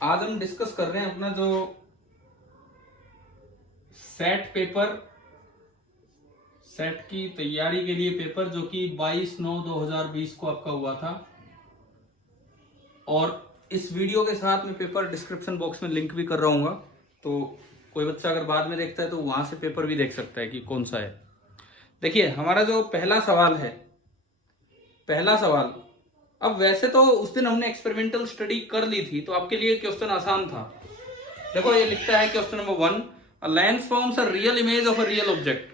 आज हम डिस्कस कर रहे हैं अपना जो सेट की तैयारी के लिए पेपर जो कि 22/9/2020 को आपका हुआ था। और इस वीडियो के साथ मैं पेपर डिस्क्रिप्शन बॉक्स में लिंक भी कर रहा हूँ, तो कोई बच्चा अगर बाद में देखता है तो वहां से पेपर भी देख सकता है कि कौन सा है। देखिए हमारा जो पहला सवाल, अब वैसे तो उस दिन हमने एक्सपेरिमेंटल स्टडी कर ली थी तो आपके लिए क्वेश्चन आसान था। देखो ये लिखता है question number 1, a lens forms a real image of a real object.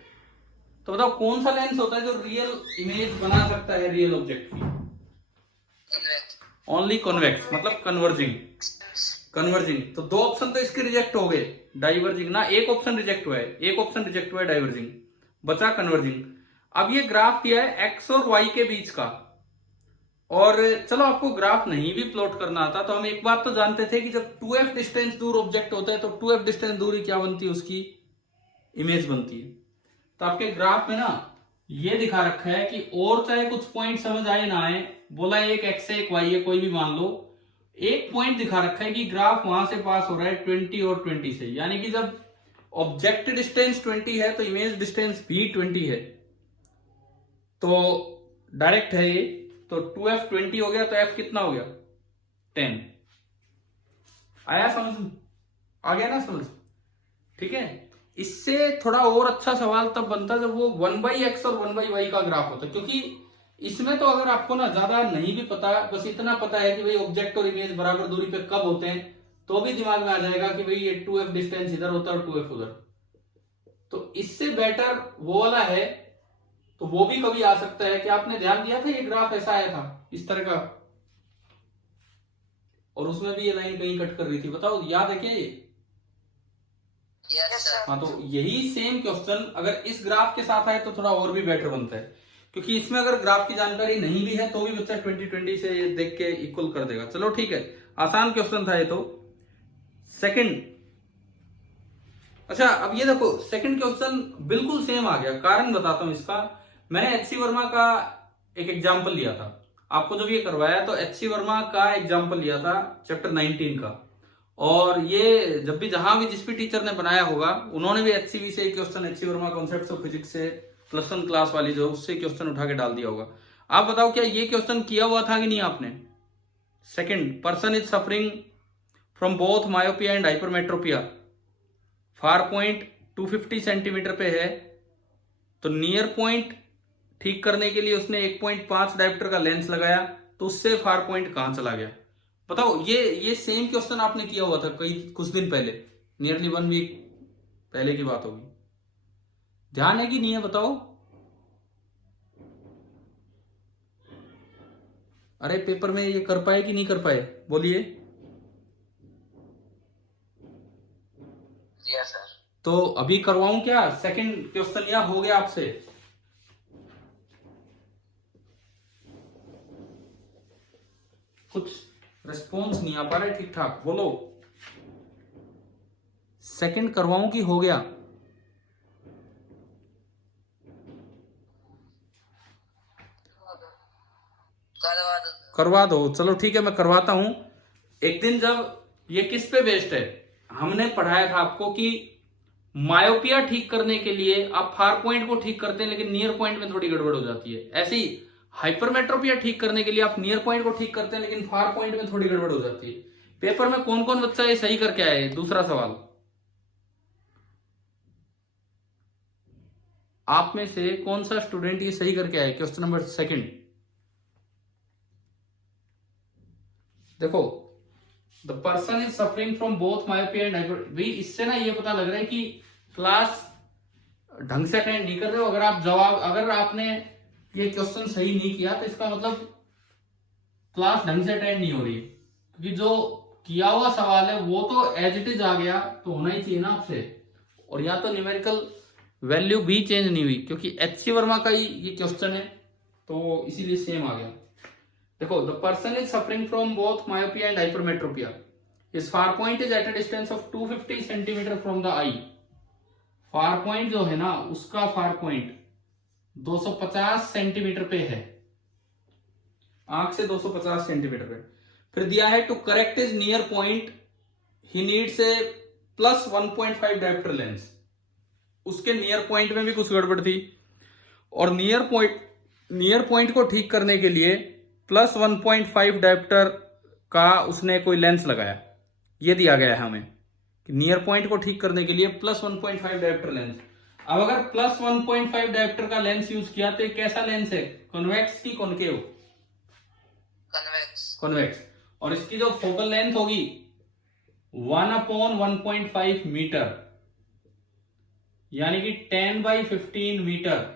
तो बताओ कौन सा लेंस होता है जो रियल इमेज बना सकता है रियल ऑब्जेक्ट की? ओनली कॉन्वेक्स, मतलब कन्वर्जिंग। तो दो ऑप्शन तो इसके रिजेक्ट हो गए, डाइवर्जिंग ना, एक ऑप्शन रिजेक्ट हुआ है, डाइवर्जिंग, बचा कन्वर्जिंग। अब ये ग्राफ दिया है एक्स और वाई के बीच का, और चलो आपको ग्राफ नहीं भी प्लॉट करना आता तो हम एक बात तो जानते थे कि जब 2f डिस्टेंस दूर ऑब्जेक्ट होता है तो 2f डिस्टेंस दूरी क्या बनती है, उसकी इमेज बनती है। तो आपके ग्राफ में ना ये दिखा रखा है कि और चाहे कुछ पॉइंट समझ आए ना आए, बोला एक एक्स है एक वाई है, कोई भी मान लो, एक पॉइंट दिखा रखा है कि ग्राफ वहां से पास हो रहा है 20 और 20 से, यानी कि जब ऑब्जेक्ट डिस्टेंस 20 है तो इमेज डिस्टेंस भी 20 है। तो डायरेक्ट है ये, तो 2f 20 हो गया तो f कितना हो गया 10। आया समझ? आ गया ना समझ? ठीक है। इससे थोड़ा और अच्छा सवाल तब बनता जब वो 1/x और 1/y का ग्राफ होता, क्योंकि इसमें तो अगर आपको ना ज्यादा नहीं भी पता, बस इतना पता है कि भाई ऑब्जेक्ट और इमेज बराबर दूरी पे कब होते हैं, तो भी दिमाग में आ जाएगा कि भाई ये 2f डिस्टेंस इधर होता है और 2f उधर। तो इससे बेटर वो वाला है, तो वो भी कभी आ सकता है कि आपने ध्यान दिया था ये ग्राफ ऐसा आया था इस तरह का, और उसमें भी ये लाइन कहीं कट कर रही थी, बताओ याद है क्या ये? Yes, sir. हाँ, तो यही सेम क्वेश्चन अगर इस ग्राफ के साथ आए तो थोड़ा और भी बेटर बनता है, क्योंकि इसमें अगर ग्राफ की जानकारी नहीं भी है तो भी बच्चा 2020 से देख के इक्वल कर देगा। चलो ठीक है, आसान क्वेश्चन था ये तो। सेकंड, अच्छा अब ये देखो सेकंड क्वेश्चन बिल्कुल सेम आ गया, कारण बताता हूं इसका। मैंने एचसी वर्मा का एक एग्जाम्पल लिया था, आपको जब ये करवाया तो एचसी वर्मा का एग्जाम्पल लिया था चैप्टर 19 का, और ये जब भी जहां भी जिस भी टीचर ने बनाया होगा उन्होंने भी एचसीवी से question, HC Verma concepts of physics से +1 क्लास वाली जो, उससे क्वेश्चन उठा के डाल दिया होगा। आप बताओ क्या ये क्वेश्चन किया हुआ था कि नहीं आपने? Second, person is suffering from both myopia and hypermetropia, far point 250 centimetre पे है, तो नियर पॉइंट ठीक करने के लिए उसने 1.5 डायोप्टर का लेंस लगाया, तो उससे फार पॉइंट कहां चला गया? बताओ। ये सेम क्वेश्चन आपने किया हुआ था कुछ दिन पहले, नियरली 1 वीक पहले की बात होगी। ध्यान है कि नहीं है बताओ? अरे पेपर में ये कर पाए कि नहीं कर पाए, बोलिए। Yes, sir. तो अभी करवाऊं क्या सेकंड क्वेश्चन, या हो गया आपसे? कुछ रिस्पॉन्स नहीं आ पा रहा है ठीक ठाक, बोलो। सेकंड करवाऊं कि हो गया? करवा दो, चलो ठीक है मैं करवाता हूं। एक दिन जब ये किस पे बेस्ड है, हमने पढ़ाया था आपको कि मायोपिया ठीक करने के लिए आप फार पॉइंट को ठीक करते हैं लेकिन नियर पॉइंट में थोड़ी गड़बड़ हो जाती है, ऐसे ही हाइपरमेट्रोपिया ठीक करने के लिए आप नियर पॉइंट को ठीक करते हैं लेकिन फार पॉइंट में थोड़ी गड़बड़ हो जाती है। पेपर में कौन कौन बच्चा ये सही करके आए? दूसरा सवाल, आप में से कौन सा स्टूडेंट ये सही करके आए? क्वेश्चन नंबर सेकंड देखो, the person is suffering from both myopia and hyper. इससे ना ये पता लग रहा है कि क्लास ढंग से अटेंड नहीं कर रहे हो। अगर आपने ये क्वेश्चन सही नहीं किया तो इसका मतलब क्लास ढंग से अटेंड नहीं हो रही है, क्योंकि जो किया हुआ सवाल है वो तो एज इट इज आ गया, तो होना ही चाहिए ना आपसे, और या तो न्यूमेरिकल वैल्यू भी चेंज नहीं हुई, क्योंकि एचसी वर्मा का ही ये क्वेश्चन है तो इसीलिए सेम आ गया। देखो, the person is suffering from both myopia and hypermetropia, his far point is at a distance of 250 centimetre from the I. Far point जो है ना, उसका फार पॉइंट 250 सेंटीमीटर पे है, आंख से 250 सेंटीमीटर पे। फिर दिया है to correct is near point ही needs a plus 1.5 dioptre lens. उसके नियर पॉइंट में भी कुछ गड़बड़ थी और नियर पॉइंट को ठीक करने के लिए प्लस 1.5 डायोप्टर का उसने कोई लेंस लगाया। ये दिया गया है हमें कि नियर पॉइंट को ठीक करने के लिए प्लस 1.5 डायोप्टर लेंस। अब अगर प्लस 1.5 डायोप्टर का लेंस यूज किया तो कैसा लेंस है, कॉन्वेक्स की कॉनकेव? कॉन्वेक्स। और इसकी जो फोकल लेंथ होगी 1/1.5 मीटर, यानी कि 10/15 मीटर।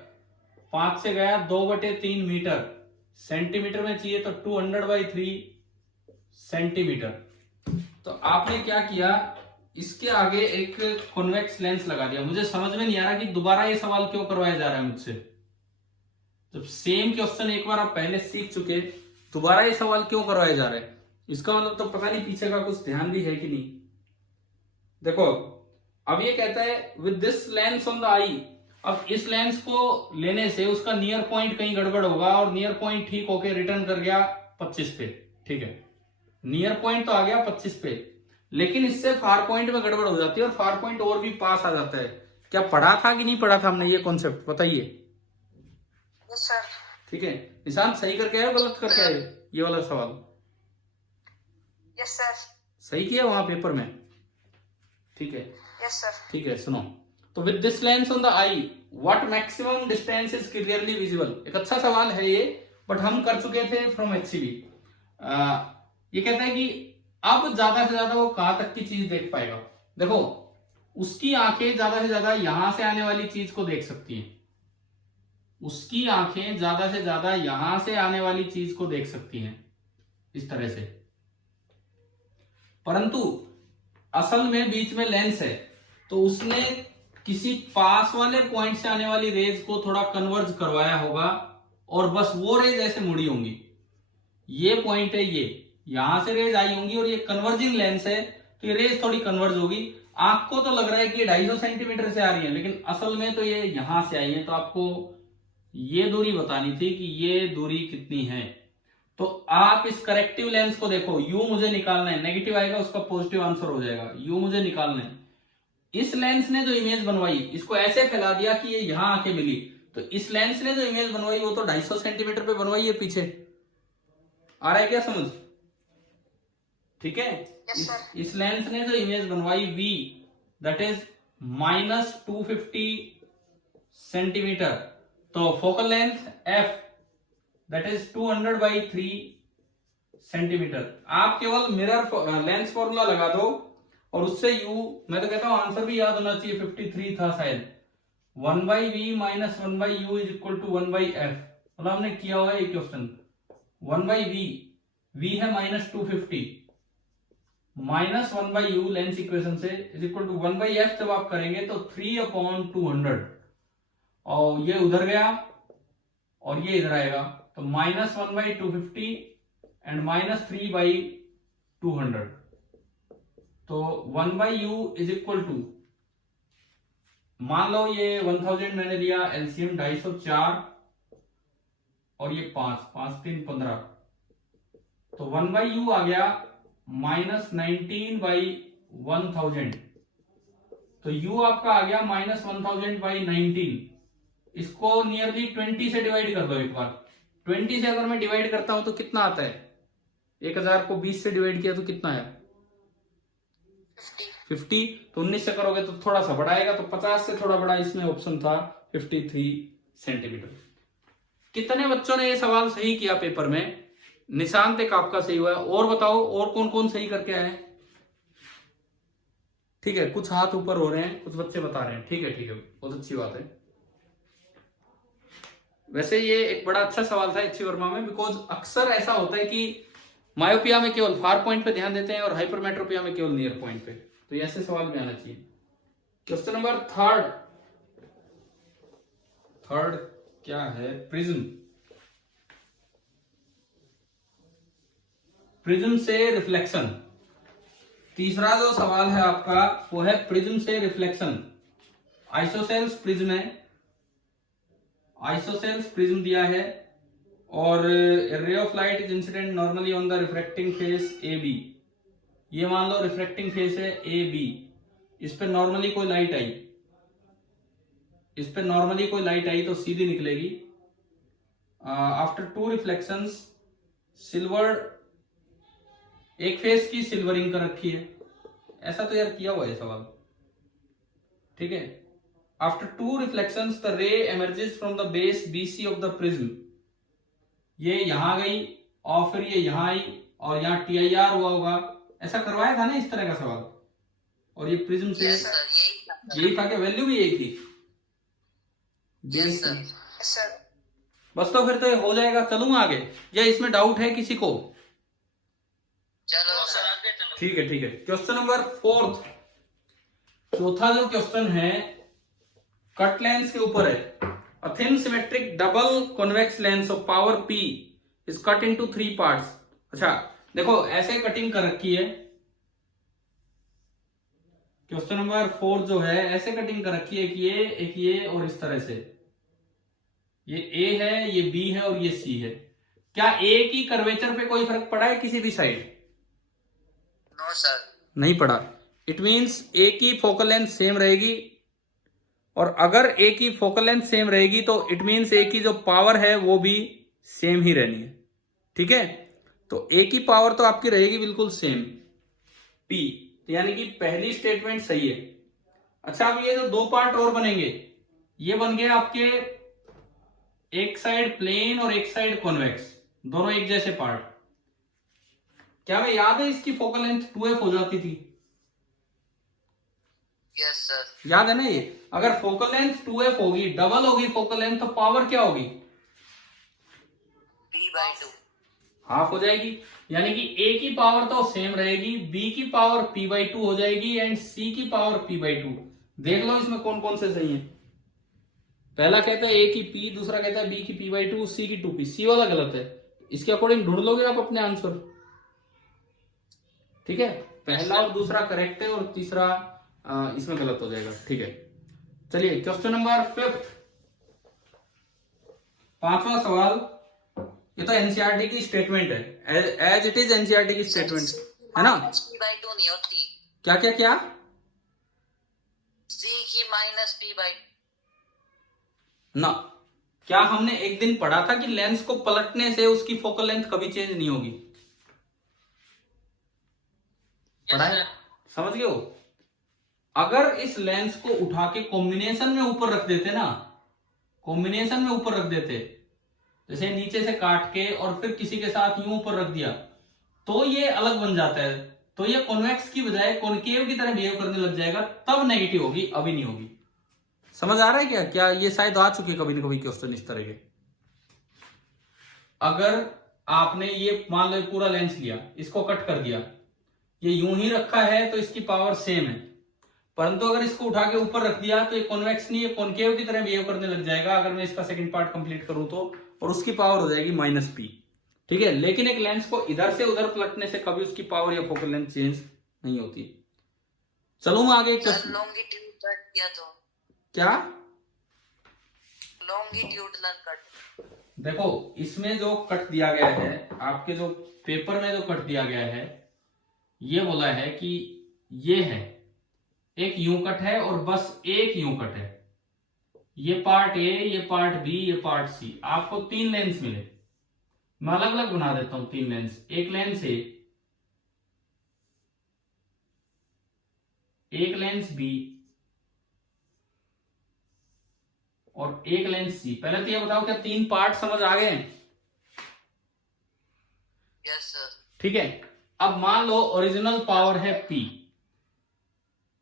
5 से गया 2/3 मीटर। सेंटीमीटर में चाहिए तो 200/3 सेंटीमीटर। तो आपने क्या किया, इसके आगे एक कॉन्वेक्स लेंस लगा दिया। मुझे समझ में नहीं आ रहा कि दोबारा ये सवाल क्यों करवाया जा रहा है मुझसे। जब सेम क्वेश्चन एक बार आप पहले सीख चुके, दोबारा ये सवाल क्यों करवाया जा रहा है? इसका मतलब तो पता नहीं पीछे का कुछ ध्यान भी है कि नहीं। देखो अब ये कहता है with this lens on the eye. अब इस लेंस को लेने से उसका नियर पॉइंट कहीं गड़बड़ होगा और नियर पॉइंट ठीक होके रिटर्न कर गया 25 पे। ठीक है, नियर पॉइंट तो आ गया 25 पे, लेकिन इससे फार पॉइंट में गड़बड़ हो जाती है और फार पॉइंट और भी पास आ जाता है। क्या पढ़ा था कि नहीं पढ़ा था हमने ये कॉन्सेप्ट, बताइए। Yes sir. ठीक है, निशांत सही करके आए गलत करके आए ये वाला सवाल? Yes sir. सही किया वहां पेपर में? ठीक है। Yes sir. ठीक है, सुनो। तो with this lens on the I what maximum distance is clearly visible. एक अच्छा सवाल है ये, बट हम कर चुके थे फ्रॉम एचसीबी। ये कहता है कि अब ज्यादा से ज्यादा वो कहां तक की चीज देख पाएगा। देखो उसकी आंखें ज्यादा से ज्यादा यहां से आने वाली चीज को देख सकती हैं। उसकी आंखें ज्यादा से ज्यादा यहां से आने वाली चीज को देख सकती हैं इस तरह से, परंतु असल में बीच में लेंस है तो उसने किसी पास वाले पॉइंट से आने वाली रेज को थोड़ा कन्वर्ज करवाया होगा और बस वो रेज ऐसे मुड़ी होंगी। ये पॉइंट है, ये यहां से रेज आई होंगी और ये कन्वर्जिंग लेंस है तो ये रेज थोड़ी कन्वर्ज होगी। आपको तो लग रहा है कि ये 250 सेंटीमीटर से आ रही है, लेकिन असल में तो ये यहां से आई है। तो आपको ये दूरी बतानी थी कि ये दूरी कितनी है। तो आप इस करेक्टिव लेंस को देखो, यू मुझे निकालना है, नेगेटिव आएगा उसका पॉजिटिव आंसर हो जाएगा। यू मुझे निकालना है। इस लेंस ने जो इमेज बनवाई इसको ऐसे फैला दिया कि ये यहां आके मिली, तो इस लेंस ने जो इमेज बनवाई वो तो 250 सेंटीमीटर पे बनवाई है पीछे। आ रहा है क्या समझ? ठीक है। इस लेंस ने जो इमेज बनवाई V दैट इज -250 सेंटीमीटर, तो focal length F that is 200/3 centimetre. आप केवल मिरर लेंस फॉर्मूला लगा दो और उससे U, मैं तो कहता हूं आंसर भी याद होना चाहिए, 53 था शायद। 1/V - 1/U is equal to 1/F। मतलब हमने किया हुआ है ये क्वेश्चन। 1/V, V है -250 माइनस 1/U लेंस इक्वेशन से इज इक्वल टू 1/F। जब आप करेंगे तो 3/200 और ये उधर गया और ये इधर आएगा तो -1/250 एंड -3/200। तो 1/U इज इक्वल टू, मान लो ये 1000 मैंने लिया, एलसीएम 250 और ये 5 3 15, तो 1/U आ गया -19/1000। तो U आपका आ गया -1000/19। इसको नियरली 20 से डिवाइड कर दो एक बार। 20 से अगर मैं डिवाइड करता हूं तो कितना आता है? 1000 को 20 से डिवाइड किया तो कितना है? 50। तो 19 से करोगे तो थोड़ा सा बड़ा आएगा, तो 50 से थोड़ा बड़ा इसमें ऑप्शन था 53 सेंटीमीटर। कितने बच्चों ने ये सवाल सही किया पेपर में? निशांत एक आपका सही हुआ है। और बताओ और कौन कौन सही करके आए? ठीक है, कुछ हाथ ऊपर हो रहे हैं, कुछ बच्चे बता रहे हैं। ठीक है ठीक है, बहुत अच्छी बात है। वैसे ये एक बड़ा अच्छा सवाल था एचसी वर्मा में, बिकॉज अक्सर ऐसा होता है कि मायोपिया में केवल फार पॉइंट पे ध्यान देते हैं और हाइपरमेट्रोपिया में केवल नियर पॉइंट पे। तो ऐसे सवाल में आना चाहिए। क्वेश्चन नंबर थर्ड क्या है? प्रिज्म से रिफ्लेक्शन। तीसरा जो सवाल है आपका वो है प्रिज्म से रिफ्लेक्शन। आइसोसेल्स प्रिज्म है, आइसोसेल्स प्रिज्म दिया है और ray of light is incident normally on the refracting face AB। ये मान लो रिफ्रैक्टिंग फेस है ए बी, इस पे नॉर्मली कोई लाइट आई, इस पे नॉर्मली कोई लाइट आई तो सीधी निकलेगी। आफ्टर टू रिफ्लेक्शंस सिल्वर, एक फेस की सिल्वरिंग कर रखी है, ऐसा तो यार किया हुआ है सवाल, ठीक है। आफ्टर टू रिफ्लेक्शंस द रे emerges from the base BC of the prism, ये यहां गई और फिर ये यहां आई और यहाँ TIR हुआ होगा, ऐसा करवाया था ना इस तरह का सवाल। और ये प्रिज्म से Yes, sir. यही था कि वैल्यू भी यही थी। Yes, sir. Yes, sir. बस तो फिर तो ये हो जाएगा। चलूंगा आगे या इसमें डाउट है किसी को? चलो सर आगे चलो। ठीक है ठीक है। क्वेश्चन नंबर 4, चौथा जो क्वेश्चन है कट लेंस के ऊपर है। A thin symmetric double convex lens of power P is cut into 3 parts. अच्छा देखो ऐसे कटिंग कर रखी है, क्वेश्चन नंबर 4 जो है ऐसे कटिंग कर रखी है कि एक ये और इस तरह से, ये A है, ये B है और ये C है। क्या A की कर्वेचर पे कोई फर्क पड़ा है किसी भी साइड? No sir. नहीं पड़ा। इट मींस A की फोकल लेंथ सेम रहेगी, और अगर A की फोकल लेंथ सेम रहेगी तो इट मींस A की जो पावर है वो भी सेम ही रहनी है, ठीक है। तो A की पावर तो आपकी रहेगी बिल्कुल सेम P, यानी कि पहली स्टेटमेंट सही है। अच्छा अब ये जो दो पार्ट और बनेंगे, ये बन गए आपके एक साइड प्लेन और एक साइड कॉन्वेक्स, दोनों एक जैसे पार्ट। क्या हमें याद है इसकी फोकल लेंथ 2f हो जाती थी? Yes sir. याद है ना ये? अगर फोकल लेंथ 2f होगी, डबल होगी फोकल लेंथ, तो पावर क्या होगी? P/2 हाफ हो जाएगी। यानी कि A की पावर तो सेम रहेगी, B की पावर P/2 हो जाएगी एंड C की पावर P/2। देख लो इसमें कौन कौन से सही है। पहला कहता है A की P, दूसरा कहता है B की P/2, C की 2P। C वाला गलत है, इसके अकॉर्डिंग ढूंढ लोगे आप अपने आंसर, ठीक है। पहला और दूसरा करेक्ट है और तीसरा इसमें गलत हो जाएगा, ठीक है। चलिए क्वेश्चन नंबर 5, पांचवा सवाल। ये तो एनसीईआरटी की स्टेटमेंट है, एज इट इज एनसीईआरटी की स्टेटमेंट है ना। P/2 नहीं होती। क्या क्या क्या? C की -P/2 ना, क्या हमने एक दिन पढ़ा था कि लेंस को पलटने से उसकी फोकल लेंथ कभी चेंज नहीं होगी? पढ़ा है? समझ गए हो? अगर इस लेंस को उठा के कॉम्बिनेशन में ऊपर रख देते ना, कॉम्बिनेशन में ऊपर रख देते, जैसे नीचे से काट के और फिर किसी के साथ यूं ऊपर रख दिया, तो ये अलग बन जाता है। तो ये कॉन्वेक्स की बजाय कॉनकेव की तरह बिहेव करने लग जाएगा, तब नेगेटिव होगी, अभी नहीं होगी। समझ आ रहा है क्या? क्या ये शायद आ चुके कभी ना कभी क्वेश्चन इस तरह के। अगर आपने ये मान लो पूरा लेंस लिया, इसको कट कर दिया, ये यूं ही रखा है तो इसकी पावर सेम है, परंतु अगर इसको उठा के ऊपर रख दिया तो ये कॉन्वेक्स नहीं, ये कॉनकेव की तरह बिहेव करने लग जाएगा अगर मैं इसका सेकंड पार्ट कंप्लीट करूं तो, और उसकी पावर हो जाएगी -P, ठीक है। लेकिन एक लेंस को इधर से उधर पलटने से कभी उसकी पावर या फोकल लेंथ चेंज नहीं होती। चलो मैं आगे। लॉन्गिट्यूड कट किया तो क्या? Longitudinal cut. देखो इसमें जो कट दिया गया है, आपके जो पेपर में जो कट दिया गया है, ये बोला है कि ये है एक यूं कट है और बस एक यूं कट है, ये पार्ट A, ये पार्ट B, ये पार्ट C। आपको 3 लेंस मिले, मैं अलग अलग बना देता हूं 3 लेंस। एक लेंस A, एक लेंस B और एक लेंस C। पहले तो ये बताओ क्या 3 पार्ट समझ आ गए? Yes sir. ठीक है। अब मान लो ओरिजिनल पावर है P,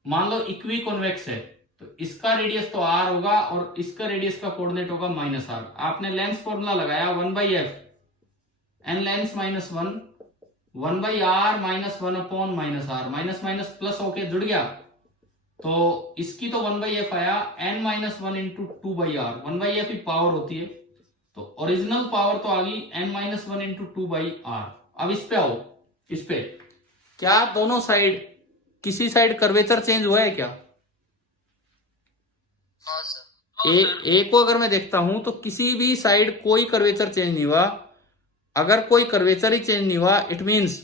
मान लो इक्वी कॉन्वेक्स है, तो इसका रेडियस तो R होगा और इसका रेडियस का कोऑर्डिनेट होगा -R। आपने लेंस फॉर्मूला लगाया 1/f n lens -1 1/r -1/-r, minus minus plus होके जुड़ गया, तो इसकी तो 1/f आया, n -1 इंटू 2/r, 1/f ही पावर होती है, तो ओरिजिनल पावर तो आ गई n -1 इंटू 2/r। अब इस पे आओ, इस पे क्या दोनों साइड, किसी साइड कर्वेचर चेंज हुआ है क्या? हाँ सर। ए को अगर मैं देखता हूं तो किसी भी साइड कोई कर्वेचर चेंज नहीं हुआ। अगर कोई कर्वेचर ही चेंज नहीं हुआ, इट मींस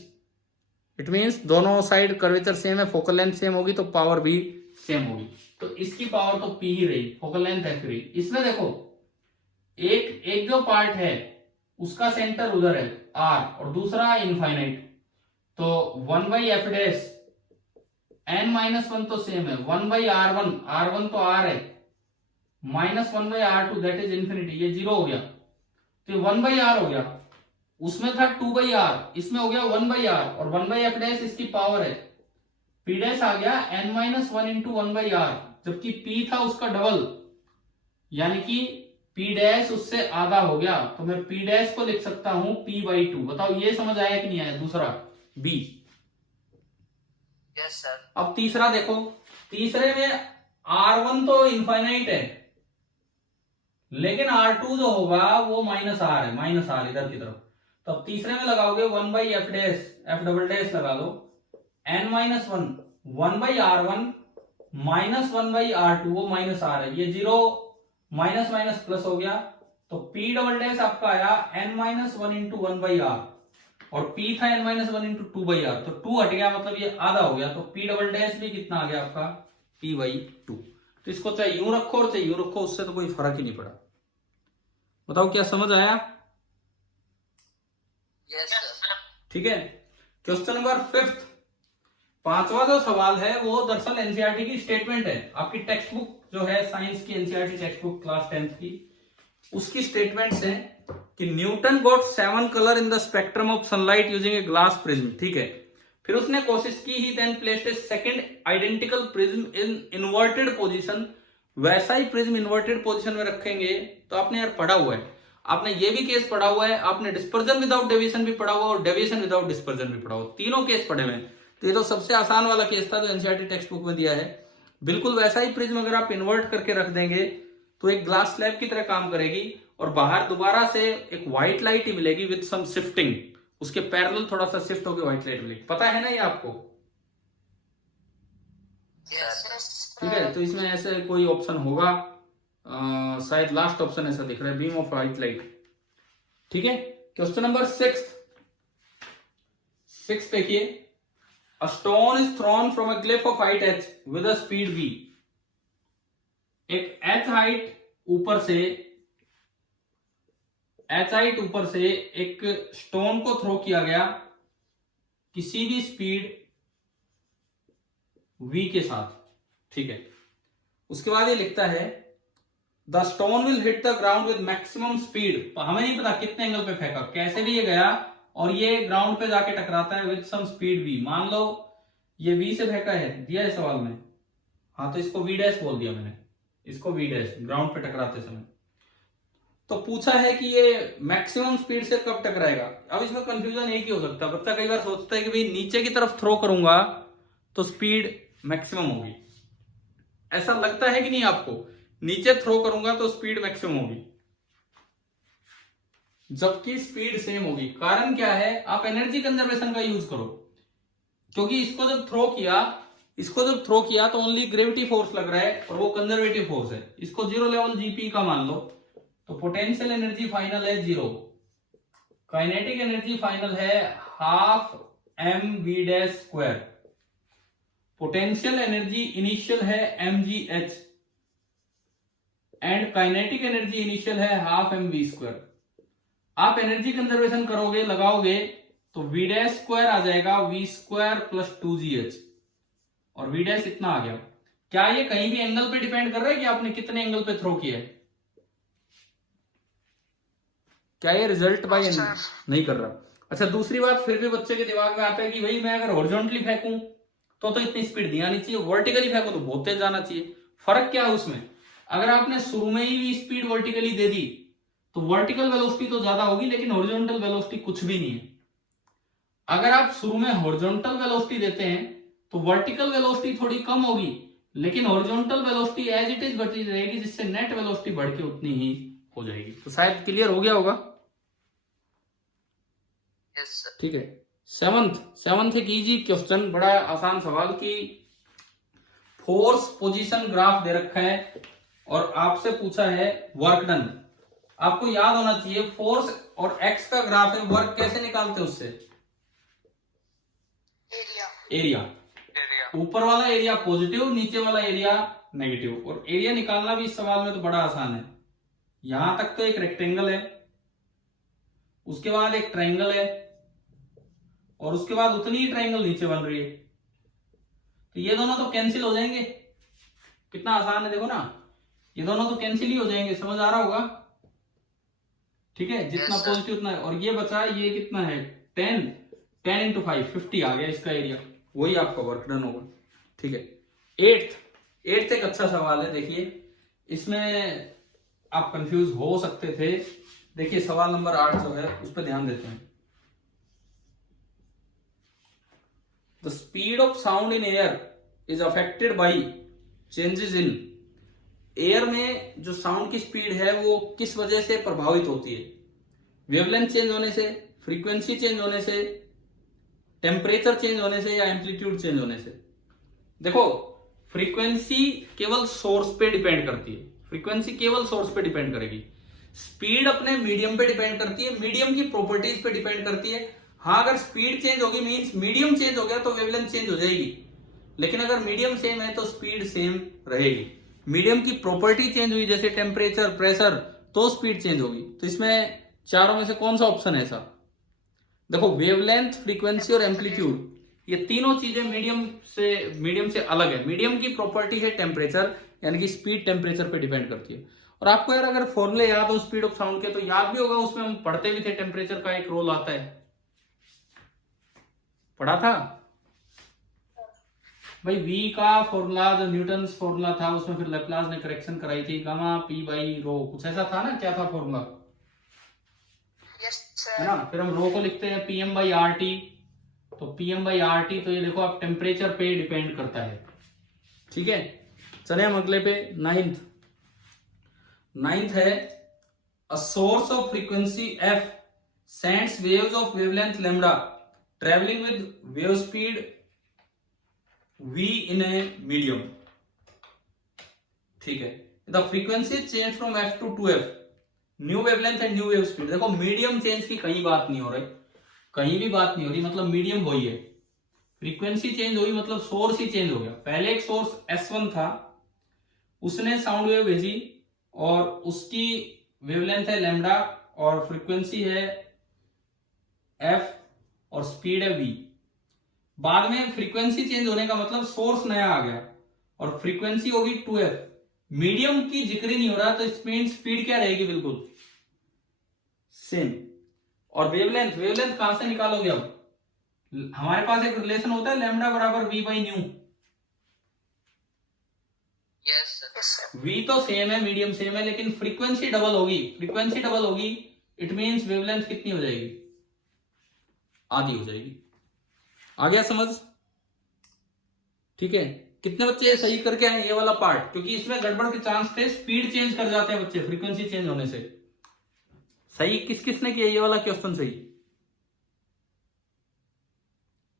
इट मीन्स दोनों साइड कर्वेचर सेम है, फोकल लेंथ सेम होगी तो पावर भी सेम होगी। तो इसकी पावर तो P ही रही, फोकल लेंथ F रही। इसमें देखो एक जो पार्ट है उसका सेंटर उधर है R और दूसरा इनफाइनाइट, तो 1/f डैश n-1 तो सेम है, 1/r1, r1 तो r है, -1/r2 दैट इज इंफिनिटी, ये 0 हो गया तो ये 1/r हो गया। उसमें था 2/r, इसमें हो गया 1/r और 1/f डैश इसकी पावर है, p डैश आ गया n-1 इंटू 1/r, जबकि p था उसका डबल, यानी कि p डैश उससे आधा हो गया, तो मैं p डैश को लिख सकता हूं p/2। बताओ ये समझ आया कि नहीं आया? दूसरा b। Yes sir. अब तीसरा देखो, तीसरे में R1 तो इनफाइनाइट है, लेकिन R2 जो होगा वो -r है, -r इधर की तरफ। तो अब तीसरे में लगाओगे 1/f dash, f double dash लगा लो, n-1 1/r1 -1/r2, वो -r है, ये 0 माइनस माइनस प्लस हो गया, तो p डबल डैश आपका आया n-1 इंटू 1/r और p था n-1 इंटू 2/r, तो 2 हट गया, मतलब ये आधा हो गया, तो p डबल डैश भी कितना आ गया आपका p/2। तो इसको चाहे यूं रखो और चाहे यूं रखो, उससे तो कोई फर्क ही नहीं पड़ा। बताओ क्या समझ आया? Yes sir. ठीक है। क्वेश्चन नंबर 5, पांचवा जो सवाल है वो दरअसल एनसीईआरटी की स्टेटमेंट है। आपकी टेक्स्ट बुक जो है साइंस की NCERT text book class 10th की, उसकी स्टेटमेंट्स है कि Newton got 7 colour in the spectrum of sunlight using a glass prism. ठीक है, फिर उसने कोशिश की, he then placed a second identical prism in inverted position. वैसा ही प्रिज्म इन्वर्टेड पोजीशन में रखेंगे, तो आपने यार पढ़ा हुआ है, आपने ये भी केस पढ़ा हुआ है, आपने डिस्पर्जन विदाउट डेविएशन भी पढ़ा हुआ और डेविएशन विदाउट डिस्पर्जन भी पढ़ा हुआ, तीनों केस पढ़े हुए हैं। तो ये तो सबसे आसान वाला केस था जो एनसीईआरटी टेक्स्ट बुक में दिया है। बिल्कुल वैसा ही प्रिज्म अगर आप इन्वर्ट करके रख देंगे तो एक ग्लास स्लैब की तरह काम करेगी और बाहर दोबारा से एक व्हाइट लाइट ही मिलेगी विद सम शिफ्टिंग, उसके पैरेलल थोड़ा सा शिफ्ट होकर व्हाइट लाइट मिलेगी। पता है ना ये आपको? ठीक है, तो इसमें ऐसे कोई ऑप्शन होगा, शायद लास्ट ऑप्शन ऐसा दिख रहा है, बीम ऑफ व्हाइट लाइट। ठीक है, क्वेश्चन नंबर 6 देखिए, a stone is thrown from a cliff of height h with a speed v। एक h हाइट ऊपर से एक स्टोन को थ्रो किया गया किसी भी स्पीड v के साथ। ठीक है, उसके बाद ये लिखता है the stone will hit the ground with maximum speed. हमें नहीं पता कितने एंगल पे फेंका, कैसे भी ये गया और ये ग्राउंड पे जाके टकराता है विद सम स्पीड v। मान लो ये v से फेंका है, दिया है सवाल में, हाँ तो इसको v डैश बोल दिया मैंने, इसको v डैश, ग्राउंड पे टकराते समय। तो पूछा है कि ये मैक्सिमम स्पीड से कब टकराएगा। अब इसमें कंफ्यूजन एक ही हो सकता है, बच्चा कई बार सोचता है कि भाई नीचे की तरफ थ्रो करूंगा तो स्पीड मैक्सिमम होगी, ऐसा लगता है कि नहीं आपको? नीचे थ्रो करूंगा तो स्पीड मैक्सिमम होगी, जबकि स्पीड सेम होगी। कारण क्या है? आप एनर्जी कंजर्वेशन का यूज करो, क्योंकि इसको जब थ्रो किया तो ओनली ग्रेविटी फोर्स लग रहा है और वो कंजर्वेटिव फोर्स है। इसको 0 लेवल जीपी का मान लो, तो पोटेंशियल एनर्जी फाइनल है 0, काइनेटिक एनर्जी फाइनल है half mv², potential energy initial है mgh and kinetic energy initial है हाफ mv²। आप एनर्जी कंजर्वेशन करोगे, लगाओगे तो v' आ जाएगा v² + 2gh और v' इतना आ गया। क्या ये कहीं भी एंगल पे डिपेंड कर रहा है कि आपने कितने एंगल पे थ्रो किया है? क्या ये रिजल्ट बाय नहीं कर रहा? अच्छा, दूसरी बात फिर भी बच्चे के दिमाग में आता है कि भाई मैं अगर हॉरिजॉन्टली फेंकूं तो इतनी स्पीड दी आनी चाहिए, वर्टिकली फेंकूं तो बहुत तेज जाना चाहिए। फर्क क्या है उसमें? अगर आपने शुरू में ही स्पीड वर्टिकली दे दी तो वर्टिकल वेलोसिटी तो ज्यादा होगी, लेकिन हॉरिजॉन्टल वेलोसिटी कुछ भी नहीं है। अगर आप शुरू में हॉरिजॉन्टल वेलोसिटी देते हैं तो वर्टिकल वेलोसिटी थोड़ी कम होगी, लेकिन horizontal velocity as it is बढ़ती रहेगी, जिससे नेट वेलोसिटी बढ़ के उतनी ही हो जाएगी। तो शायद क्लियर हो गया होगा। Yes sir. ठीक है, सेवंथ एक इजी क्वेश्चन, बड़ा आसान सवाल की फोर्स पोजीशन ग्राफ दे रखा है और आपसे पूछा है वर्क डन। आपको याद होना चाहिए फोर्स और एक्स का ग्राफ है, वर्क कैसे निकालते हैं उससे? एरिया, ऊपर वाला एरिया पॉजिटिव, नीचे वाला एरिया नेगेटिव। और एरिया निकालना भी इस सवाल में तो बड़ा आसान है। यहां तक तो एक रेक्टेंगल है, उसके बाद एक ट्रायंगल है, और उसके बाद उतनी ही ट्रायंगल नीचे बन रही है, तो ये दोनों तो कैंसिल हो जाएंगे। कितना आसान है देखो ना, ये दोनों तो कैंसिल ही हो जाएंगे, समझ आ रहा होगा। ठीक है, जितना Yes, sir. पॉजिटिव उतना है। और ये बचा, ये कितना है 10 इंटू 5 50 आ गया इसका एरिया, वही आपका वर्क डन होगा। ठीक है, एट्थ एक अच्छा सवाल है। देखिए इसमें आप कंफ्यूज हो सकते थे। देखिए सवाल नंबर 8 जो है उस पर ध्यान देते हैं। The speed of sound in air is affected by changes in, air में जो साउंड की स्पीड है वो किस वजह से प्रभावित होती है? वेवलेंथ चेंज होने से, फ्रीक्वेंसी चेंज होने से, टेम्परेचर चेंज होने से, या एम्पलीट्यूड चेंज होने से? देखो फ्रीक्वेंसी केवल सोर्स पे डिपेंड करती है, फ्रीक्वेंसी केवल सोर्स पे डिपेंड करेगी। स्पीड अपने मीडियम पे डिपेंड करती है, मीडियम की प्रॉपर्टीज पे डिपेंड करती है। हाँ अगर स्पीड चेंज होगी मींस मीडियम चेंज हो गया तो वेवलेंथ चेंज हो जाएगी, लेकिन अगर मीडियम सेम है तो स्पीड सेम रहेगी। मीडियम की प्रॉपर्टी चेंज हुई जैसे टेम्परेचर, प्रेशर, तो स्पीड चेंज होगी। तो इसमें चारों में से कौन सा ऑप्शन है ऐसा? देखो वेवलेंथ, फ्रीक्वेंसी और एम्पलीट्यूड, ये तीनों चीजें मीडियम से अलग है। मीडियम की प्रॉपर्टी है टेम्परेचर, यानी कि स्पीड टेम्परेचर पे डिपेंड करती है। और आपको यार अगर फॉर्मूले याद हो स्पीड ऑफ साउंड के तो याद भी होगा, उसमें हम पढ़ते भी थे टेम्परेचर का एक रोल आता है, पढ़ा था भाई। v का फॉर्मूला जो न्यूटन फॉर्मूला था उसमें फिर लेप्लास ने करेक्शन कराई थी, गामा p बाई रो, कुछ ऐसा था ना, क्या था फॉर्मूला? Yes, sir. है ना, फिर हम रो को लिखते हैं pm बाई आर टी, तो pm बाई आर टी, तो ये देखो आप टेम्परेचर पे डिपेंड करता है। ठीक है, चले हम अगले पे, नाइन्थ है a source of frequency f sends waves of wavelength lambda travelling with wave speed v in a medium। ठीक है, the frequency change from f to 2f, new wavelength and new wave speed. देखो medium change की कहीं बात नहीं हो रही, कहीं भी बात नहीं हो रही, मतलब मीडियम वही है। फ्रीक्वेंसी चेंज हुई मतलब सोर्स ही चेंज हो गया। पहले एक सोर्स S1 था, उसने साउंड वेव भेजी और उसकी वेवलेंथ है लैम्डा और फ्रीक्वेंसी है f और स्पीड है v। बाद में फ्रीक्वेंसी चेंज होने का मतलब सोर्स नया आ गया और फ्रीक्वेंसी होगी 2f। मीडियम की जिक्र ही नहीं हो रहा, तो स्पीड क्या रहेगी? बिल्कुल सेम। और वेवलेंथ कहां से निकालोगे? अब हमारे पास एक रिलेशन होता है लैम्डा बराबर v by new. Yes, sir. v तो सेम है, मीडियम सेम है, लेकिन फ्रीक्वेंसी डबल होगी। फ्रीक्वेंसी डबल होगी इट मींस वेवलेंथ कितनी हो जाएगी? आधी हो जाएगी। आ गया समझ? ठीक है, कितने बच्चे सही करके आए ये वाला पार्ट? क्योंकि इसमें गड़बड़ के चांस थे, स्पीड चेंज कर जाते हैं बच्चे फ्रीक्वेंसी चेंज होने से। सही किसने किया ये वाला क्वेश्चन? सही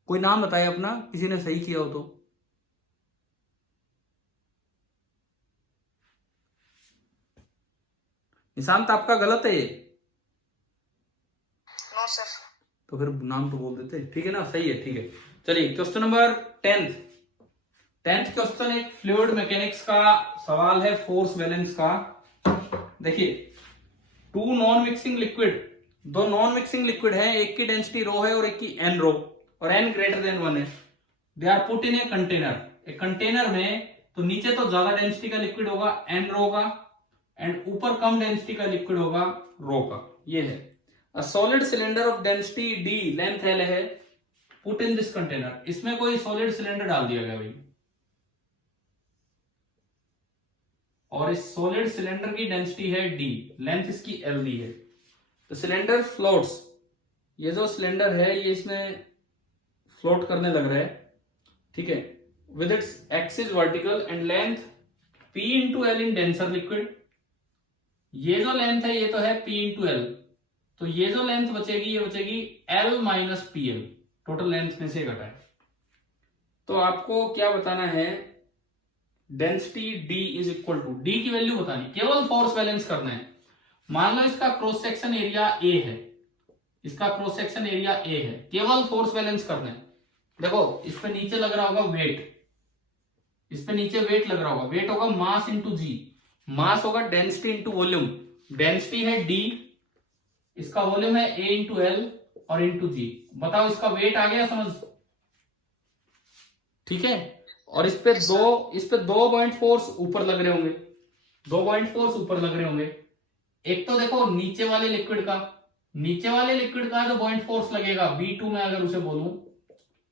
कोई नाम बताए अपना, किसी ने सही किया हो तो। निशांत आपका गलत है ये। No, sir. तो फिर नाम तो बोल देते। ठीक है ना, सही है। ठीक है, चलिए क्वेश्चन नंबर 10th क्वेश्चन एक फ्लूइड मैकेनिक्स का सवाल है, फोर्स बैलेंस का। देखिए टू नॉन मिक्सिंग लिक्विड, दो नॉन मिक्सिंग लिक्विड है, एक की डेंसिटी रो है और एक की n रो, और n ग्रेटर देन 1 है। They are put in a container, एक कंटेनर में तो नीचे तो ज्यादा डेंसिटी का लिक्विड होगा n रो का, एंड ऊपर कम डेंसिटी का लिक्विड होगा रो का। ये है a solid cylinder of density d, length l है, पुट इन दिस कंटेनर। इसमें कोई सॉलिड सिलेंडर डाल दिया गया भाई, और इस सॉलिड सिलेंडर की डेंसिटी है d, लेंथ इसकी l दी है। तो सिलेंडर फ्लोट्स, ये जो सिलेंडर है ये इसमें फ्लोट करने लग रहा है। ठीक है, with its axis vertical and length p into L in denser liquid. ये जो लेंथ है ये तो है p इंटू एल, तो ये जो लेंथ बचेगी ये बचेगी l minus P L, total length में से घटा है। तो आपको क्या बताना है? Density d is equal to, d की वैल्यू बतानी, केवल फोर्स बैलेंस करना है। मान लो इसका क्रॉस सेक्शन एरिया a है, इसका क्रॉस सेक्शन एरिया a है, केवल फोर्स बैलेंस करना है। देखो इस पे नीचे लग रहा होगा वेट, इस पे नीचे वेट लग रहा होगा, वेट होगा मास इंटू जी, मास होगा डेंसिटी इंटू वॉल्यूम, डेंसिटी है डी, इसका वॉल्यूम है ए इंटू एल और इंटू जी। बताओ इसका वेट आ गया समझ, ठीक है। और इस पे दो पॉइंट फोर्स ऊपर लग रहे होंगे, 2 पॉइंट फोर्स ऊपर लग रहे होंगे। एक तो देखो नीचे वाले लिक्विड का, नीचे वाले लिक्विड का जो पॉइंट फोर्स लगेगा B2 में अगर उसे बोलूं,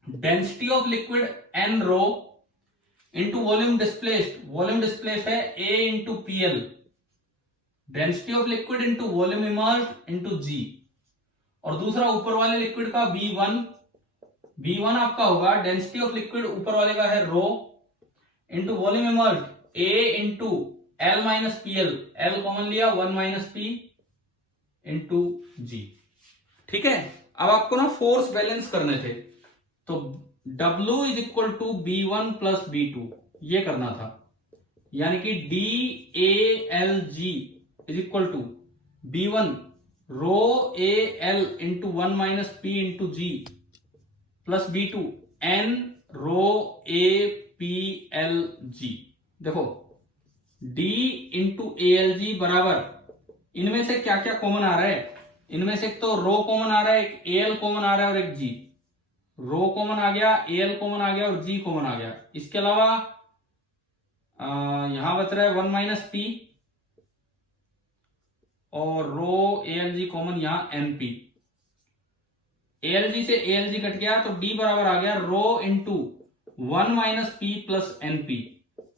density of liquid N rho into volume displaced, volume displaced है A into PL, density of liquid into volume immersed into G। और दूसरा ऊपर वाले लिक्विड का B1, B1 आपका होगा डेंसिटी ऑफ लिक्विड ऊपर वाले का है rho into volume immersed A into L minus PL, L common लिया 1 माइनस P इंटू G, ठीक है। अब आपको ना फोर्स बैलेंस करने थे, तो W is equal to B1 plus B2 ये करना था, यानी कि DALG is equal to B1 rho AL into 1 minus P into G plus B2 N rho APLG। देखो D इंटू ALG बराबर, इनमें से क्या क्या कॉमन आ रहा है, इनमें से एक तो रो कॉमन आ रहा है, एक AL कॉमन आ रहा है और एक G, रो कॉमन आ गया, AL कॉमन आ गया और G कॉमन आ गया। इसके अलावा यहां बच रहा है 1 माइनस P और रो ALG कॉमन यहां NP, ALG से ALG कट गया तो D बराबर आ गया rho into 1 minus P plus NP,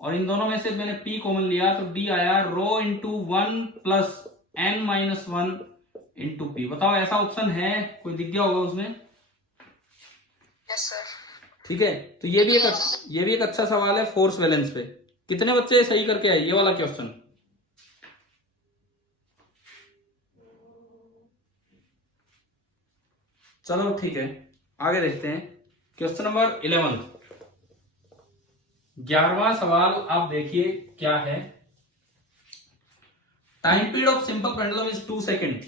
और इन दोनों में से मैंने P कॉमन लिया तो D आया rho into 1 plus N minus 1 into P। बताओ ऐसा ऑप्शन है कोई, दिख गया होगा उसमें? Yes sir. ठीक है, तो ये भी एक अच्छा सवाल है फोर्स बैलेंस पे। कितने बच्चे सही करके आए ये वाला क्वेश्चन? चलो ठीक है, आगे देखते हैं क्वेश्चन नंबर 11। 11वां सवाल आप देखिए क्या है। Time period of simple pendulum is 2 second.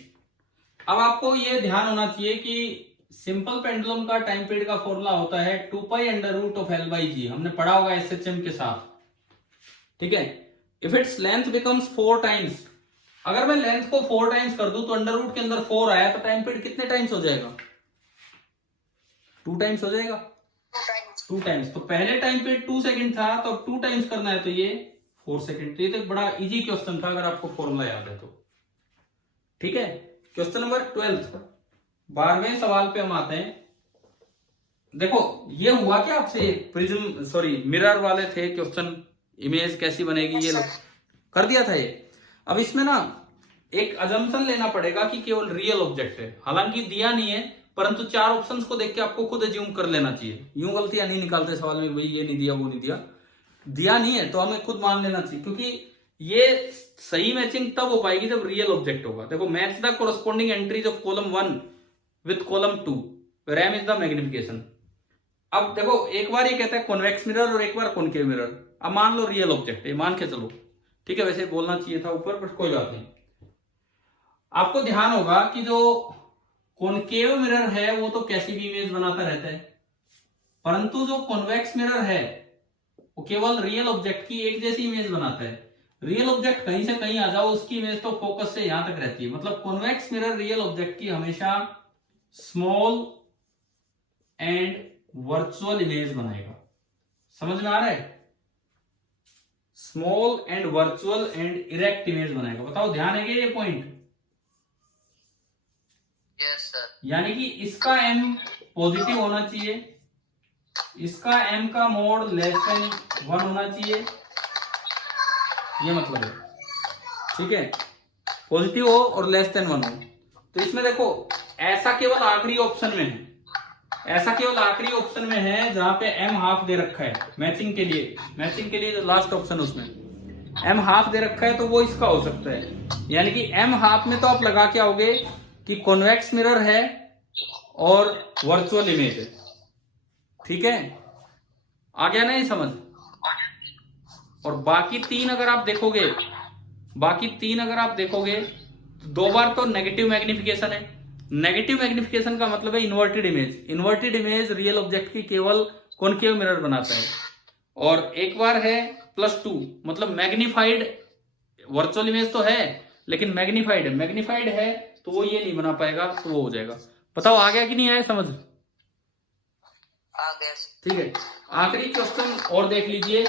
अब आपको ये ध्यान होना चाहिए कि सिंपल पेंडुलम का टाइम पीरियड का फॉर्मूला होता है 2 pi under root of L by G, हमने पढ़ा होगा SHM के साथ, ठीक है। If it's length becomes 4 times, अगर मैं लेंथ को 4 टाइम्स कर दूं तो अंडर रूट के अंदर 4 आया तो टाइम पीरियड कितने टाइम्स हो जाएगा? 2 टाइम्स हो जाएगा, 2 टाइम्स। तो पहले टाइम पीरियड 2 सेकंड था, तो 2 टाइम्स करना है तो ये 4 सेकंड। तो ये तो बड़ा इजी क्वेश्चन था अगर आपको फॉर्मूला याद है तो, ठीक है। क्वेश्चन नंबर 12, 12वें सवाल पे हम आते हैं। देखो ये हुआ क्या आपसे, प्रिज्म सॉरी मिरर वाले थे क्वेश्चन, इमेज कैसी बनेगी ये कर दिया था ये। अब इसमें ना एक अजम्पशन लेना पड़ेगा कि केवल रियल ऑब्जेक्ट है, हालांकि दिया नहीं है, परंतु 4 ऑप्शंस को देख के आपको खुद एज्यूम कर लेना चाहिए। यूं गलतियां नहीं निकालते सवाल में, भाई ये नहीं दिया वो नहीं दिया, दिया नहीं है तो हमें खुद मान लेना चाहिए, क्योंकि ये सही मैचिंग तब हो पाएगी जब रियल ऑब्जेक्ट होगा। देखो match the corresponding entries of column 1 with column 2, RAM is the magnification. अब देखो एक बार ये कहता है कॉन्वेक्स मिरर और एक बार कॉनकेव मिरर। अब मान लो रियल ऑब्जेक्ट है, मान के चलो, ठीक है, वैसे बोलना चाहिए था ऊपर पर कोई बात नहीं। आपको ध्यान होगा कि जो कॉनकेव मिरर है वो तो कैसी भी इमेज बनाता रहता है, परंतु जो कॉन्वेक्स मिरर है वो केवल रियल ऑब्जेक्ट की एक जैसी इमेज बनाता है। रियल ऑब्जेक्ट कहीं से कहीं आ जाओ, उसकी इमेज तो फोकस से यहां तक रहती है। मतलब कॉन्वेक्स मिरर रियल ऑब्जेक्ट की हमेशा स्मॉल एंड वर्चुअल इमेज बनाएगा। समझ में आ रहा है? Small and virtual and erect image बनाएगा। बताओ ध्यान है क्या ये पॉइंट? Yes sir. यानी कि इसका m पॉजिटिव होना चाहिए, इसका m का मोड लेस देन 1 होना चाहिए, ये मतलब है, ठीक है, पॉजिटिव हो और लेस देन 1 हो। तो इसमें देखो ऐसा केवल आखिरी ऑप्शन में है, ऐसा केवल आखिरी ऑप्शन में है जहां पे m हाफ दे रखा है मैचिंग के लिए जो लास्ट ऑप्शन उसमें m हाफ दे रखा है, तो वो इसका हो सकता है। यानी कि m हाफ में तो आप लगा के आओगे कि कॉन्वेक्स मिरर है और वर्चुअल इमेज है, ठीक है, आ गया नहीं समझ? और बाकी तीन अगर आप देखोगे तो 2 बार तो नेगेटिव मैग्निफिकेशन है, नेगेटिव मैग्निफिकेशन का मतलब है inverted image. Inverted image real object की केवल कॉनकेव मिरर बनाता है। और एक बार है +2, मतलब मैग्निफाइड, वर्चुअल इमेज तो है लेकिन मैग्निफाइड है। मैग्निफाइड है तो वो ये नहीं बना पाएगा, तो वो हो जाएगा। बताओ आ गया कि नहीं आया समझ? आ गया सर। ठीक है, आखिरी क्वेश्चन और देख लीजिए,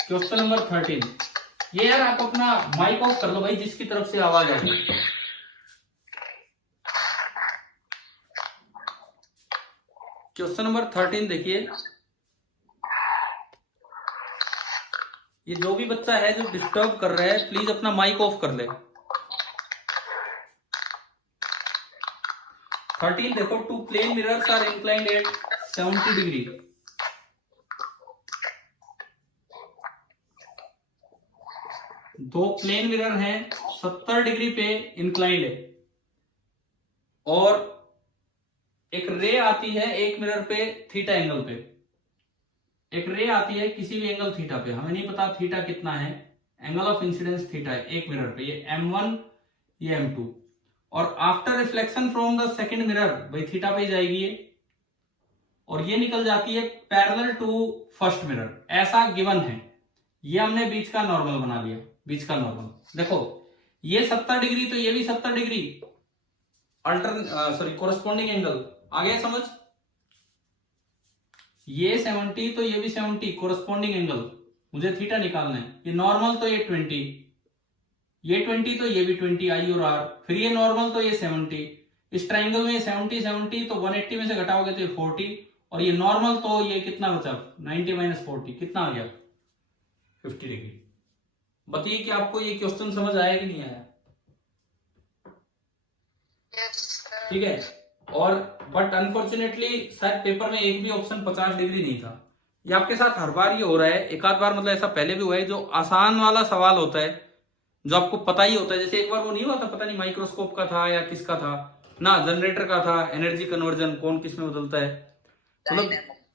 क्वेश्चन नंबर 13। ये यार आप अपना माइक ऑफ कर लो भाई, जिसकी तरफ से आवाज आ रही है। क्वेश्चन नंबर 13 देखिए। ये जो भी बच्चा है जो डिस्टर्ब कर रहा है, प्लीज अपना माइक ऑफ कर ले। 13 देखो, 2 plane mirrors are inclined at 70 degree. दो प्लेन मिरर हैं 70 डिग्री पे इंक्लाइंड है, और एक रे आती है एक मिरर पे थीटा एंगल पे। एक रे आती है किसी भी एंगल थीटा पे, हमें नहीं पता थीटा कितना है, एंगल ऑफ इंसिडेंस थीटा है एक मिरर पे, ये M1 ये M2। और after reflection from the second mirror, भाई थीटा पे जाएगी ये, और ये निकल जाती है पैरेलल टू फर्स्ट मिरर। ऐसा गिवन है, ये हमने बीच का नॉर्मल बना लिया। बीच का नॉर्मल देखो, ये 70 डिग्री तो ये भी 70 डिग्री, कोरस्पॉन्डिंग एंगल। आगे समझ? ये 70 तो ये भी 70, कोरस्पॉन्डिंग एंगल। मुझे थीटा निकालना है। ये नॉर्मल तो ये 20, ये 20 तो ये भी 20, आई और आर। फिर ये नॉर्मल तो ये 70, इस ट्राइंगल में 70 70 तो 180 में से घटाओगे तो ये 40, और ये नॉर्मल तो ये कितना बचा, 90 - 40 कितना आ गया, 50 डिग्री। बताइए कि आपको ये क्वेश्चन समझ आया कि नहीं आया? Yes sir. ठीक है, और बट अनफॉर्चुनेटली शायद पेपर में एक भी ऑप्शन 50 डिग्री नहीं था। ये आपके साथ हर बार ये हो रहा है, एक आध बार मतलब ऐसा पहले भी हुआ है, जो आसान वाला सवाल होता है जो आपको पता ही होता है। जैसे एक बार वो नहीं हुआ था, पता नहीं माइक्रोस्कोप का था या किसका था ना, जनरेटर का था, एनर्जी कन्वर्जन कौन किस में बदलता है, मतलब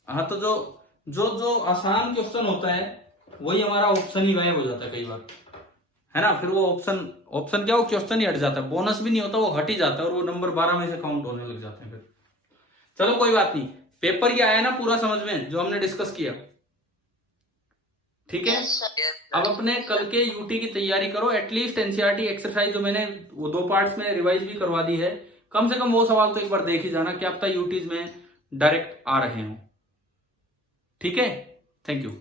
हाँ। तो जो जो जो आसान क्वेश्चन होता है वही हमारा ऑप्शन ही गायब हो जाता है कई बार, है ना। फिर वो ऑप्शन क्या, वो क्वेश्चन ही हट जाता है, बोनस भी नहीं होता, वो हट ही जाता है, और वो नंबर 12 में से काउंट होने लग जाते हैं फिर। चलो कोई बात नहीं, पेपर ये आया ना पूरा समझ में जो हमने डिस्कस किया, ठीक है। Yes sir. अब अपने कल के यूटी की तैयारी करो, एटलीस्ट एनसीईआरटी एक्सरसाइज जो मैंने वो 2 पार्ट्स में रिवाइज भी करवा दी है, कम से कम वो सवाल तो एक बार देख ही जाना, क्या पता यूटीज में डायरेक्ट आ रहे हो। ठीक है, थैंक यू।